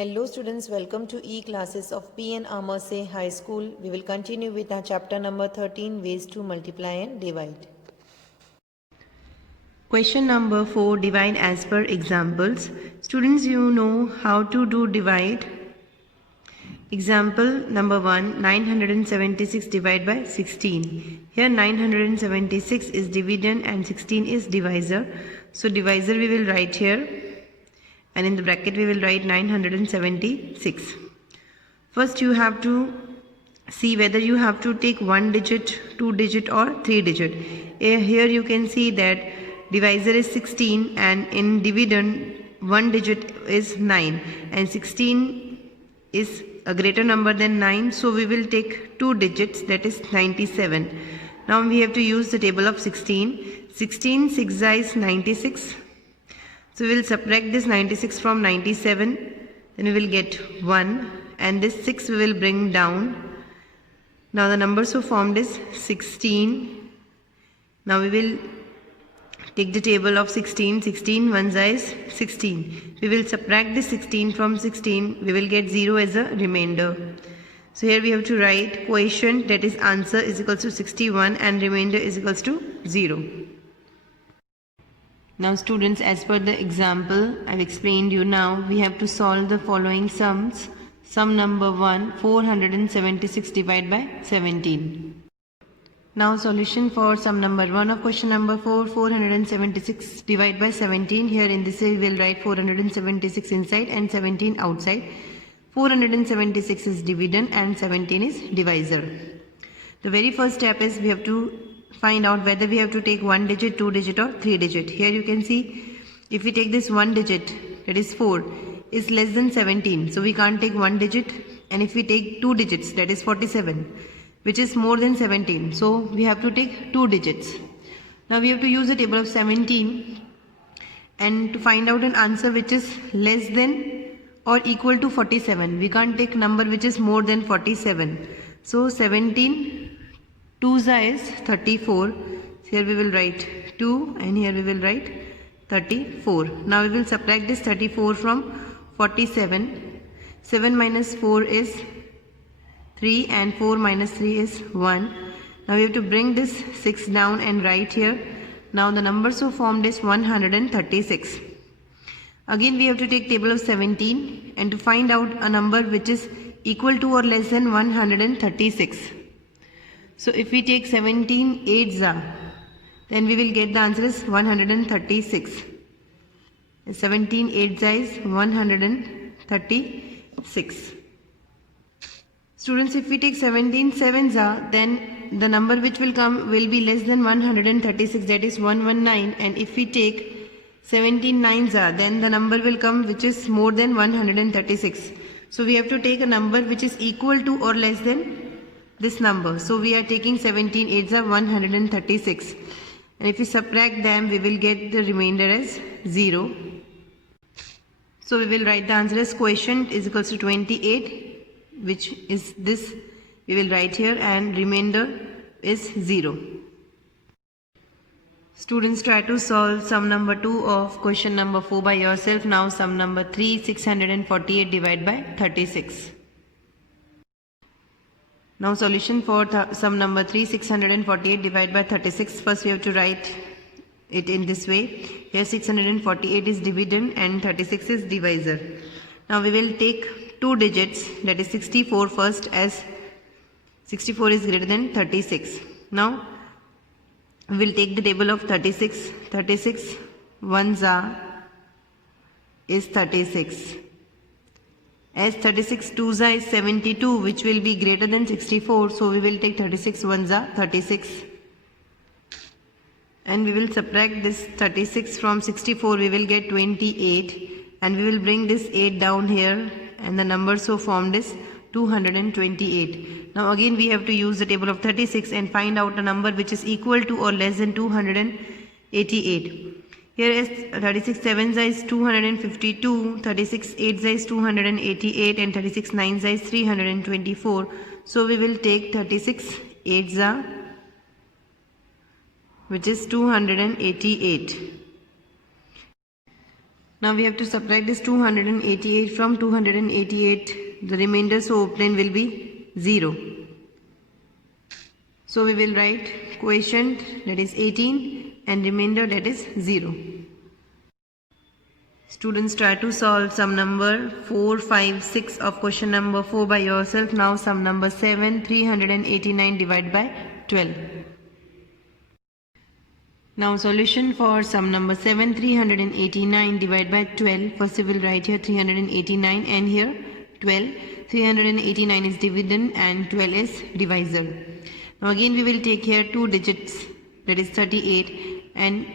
Hello students, welcome to e-classes of P.N. Amerse High School. We will continue with our chapter number 13, ways to multiply and divide. Question number 4, divide as per examples. Students, you know how to do divide. Example number 1, 976 divided by 16. Here 976 is dividend and 16 is divisor. So divisor we will write here. And in the bracket we will write 976. First you have to see whether you have to take 1 digit, 2 digit or 3 digit. Here you can see that divisor is 16 and in dividend 1 digit is 9 and 16 is a greater number than 9, so we will take 2 digits, that is 97. Now we have to use the table of 16. 16 6 is 96. So we will subtract this 96 from 97, then we will get 1 and this 6 we will bring down. Now the number so formed is 16. Now we will take the table of 16, 16 1 is 16. We will subtract this 16 from 16, we will get 0 as a remainder. So here we have to write quotient, that is answer is equals to 61 and remainder is equals to 0. Now students, as per the example I have explained you, now we have to solve the following sums. Sum number 1, 476 divided by 17. Now solution for sum number 1 of question number 4, 476 divided by 17. Here in this way we will write 476 inside and 17 outside. 476 is dividend and 17 is divisor. The very first step is we have to find out whether we have to take 1 digit, 2 digit or 3 digit. Here you can see if we take this 1 digit, that is 4, is less than 17. So we can't take 1 digit, and if we take 2 digits, that is 47, which is more than 17. So we have to take 2 digits. Now we have to use the table of 17 and to find out an answer which is less than or equal to 47. We can't take number which is more than 47. So 17 2s is 34. Here we will write 2 and here we will write 34. Now we will subtract this 34 from 47. 7 minus 4 is 3 and 4 minus 3 is 1. Now we have to bring this 6 down and write here. Now the number so formed is 136. Again we have to take table of 17 and to find out a number which is equal to or less than 136. So if we take 17 8s, then we will get the answer is 136. 17 8s is 136. Students, if we take 17 7s, then the number which will come will be less than 136, that is 119. And if we take 17 9s, then the number will come which is more than 136. So we have to take a number which is equal to or less than this number. So we are taking 17 8s 136, and if we subtract them we will get the remainder as 0. So we will write the answer as quotient is equals to 28, which is this we will write here, and remainder is 0. Students, try to solve sum number 2 of question number 4 by yourself. Now sum number 3, 648 divided by 36. Now solution for sum number 3, 648 divided by 36. First we have to write it in this way. Here 648 is dividend and 36 is divisor. Now we will take 2 digits, that is 64 first, as 64 is greater than 36. Now we will take the table of 36. 36 1s is 36. As 36 2s is 72, which will be greater than 64. So we will take 36 1s 36. And we will subtract this 36 from 64. We will get 28. And we will bring this 8 down here. And the number so formed is 228. Now again we have to use the table of 36 and find out a number which is equal to or less than 288. Here is 36 7s is 252, 36 8s is 288 and 36 9s is 324. So we will take 36 8s, which is 288. Now we have to subtract this 288 from 288. The remainder so obtained will be 0. So we will write quotient, that is 18, and remainder, that is 0. Students, try to solve sum number 4, 5, 6 of question number 4 by yourself. Now sum number 7, 389 divided by 12. Now solution for sum number 7, 389 divided by 12. First we will write here 389 and here 12. 389 is dividend and 12 is divisor. Now again we will take here two digits, that is 38, and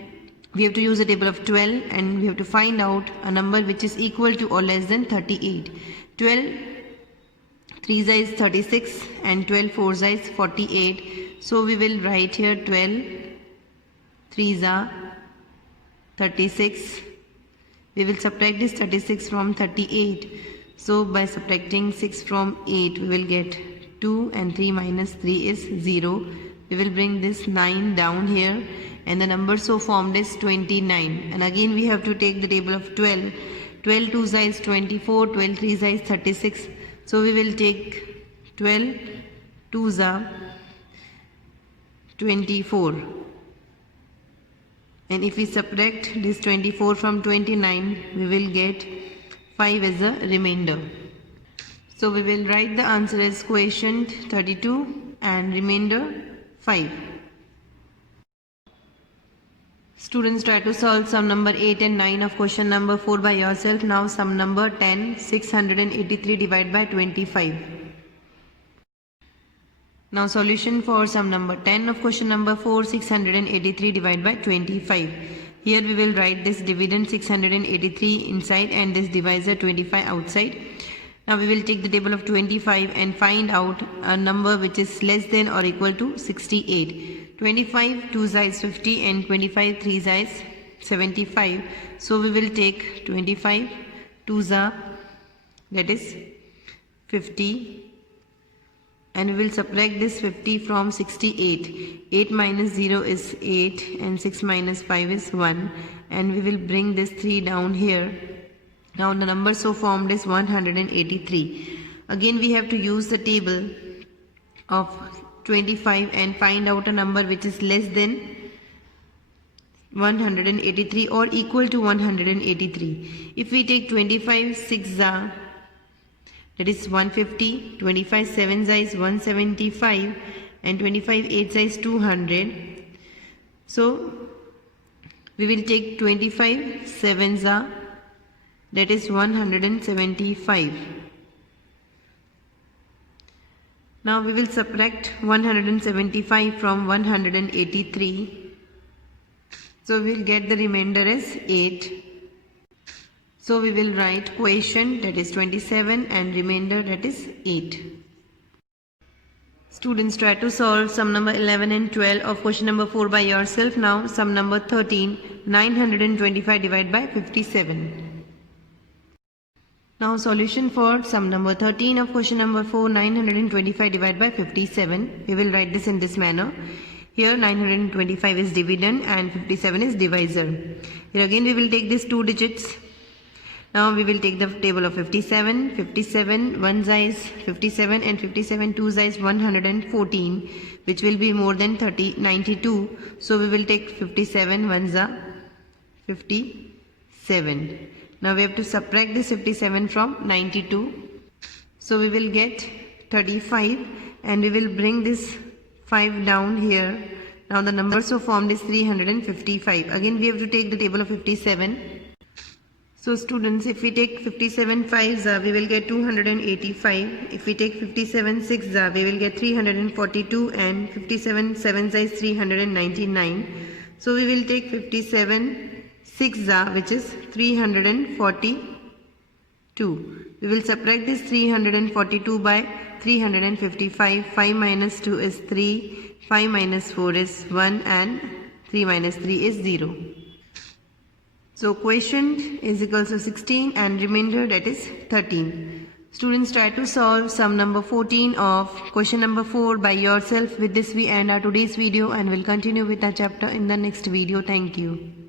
we have to use the table of 12 and we have to find out a number which is equal to or less than 38. 12 3s is 36 and 12 4s is 48. So we will write here 12 3s are 36. We will subtract this 36 from 38. So by subtracting 6 from 8 we will get 2 and 3 minus 3 is 0. We will bring this 9 down here and the number so formed is 29. And again we have to take the table of 12. 12 2s is 24, 12 3s is 36. So we will take 12 2s are 24. And if we subtract this 24 from 29, we will get 5 as a remainder. So we will write the answer as quotient 32 and remainder 5. Students, try to solve sum number 8 and 9 of question number 4 by yourself. Now sum number 10, 683 divided by 25. Now solution for sum number 10 of question number 4, 683 divided by 25. Here we will write this dividend 683 inside and this divisor 25 outside. Now we will take the table of 25 and find out a number which is less than or equal to 68. 25 2s is 50 and 25 3s is 75. So we will take 25 2s, that is 50, and we will subtract this 50 from 68. 8 minus 0 is 8 and 6 minus 5 is 1, and we will bring this 3 down here. Now the number so formed is 183. Again we have to use the table of 25 and find out a number which is less than 183 or equal to 183. If we take 25 6s, that is 150, 25 7s is 175 and 25 8s is 200. So we will take 25 7s, that is 175. Now we will subtract 175 from 183. So we will get the remainder as 8. So we will write quotient, that is 27, and remainder, that is 8. Students, try to solve sum number 11 and 12 of question number 4 by yourself. Now sum number 13, 925 divided by 57. Now solution for sum number 13 of question number 4, 925 divided by 57. We will write this in this manner. Here 925 is dividend and 57 is divisor. Here again we will take these two digits. Now we will take the table of 57. 57 1s is 57 and 57 2s is 114, which will be more than 92. So we will take 57 1s 57. Now we have to subtract this 57 from 92. So we will get 35 and we will bring this 5 down here. Now the number so formed is 355. Again we have to take the table of 57. So students, if we take 57 5s, we will get 285. If we take 57 6s, we will get 342, and 57 7s is 399. So we will take 57 6s, which is 342. We will subtract this 342 by 355. 5 minus 2 is 3. 5 minus 4 is 1 and 3 minus 3 is 0. So quotient is equals to 16 and remainder, that is 13. Students, try to solve sum number 14 of question number 4 by yourself. With this we end our today's video and will continue with our chapter in the next video. Thank you.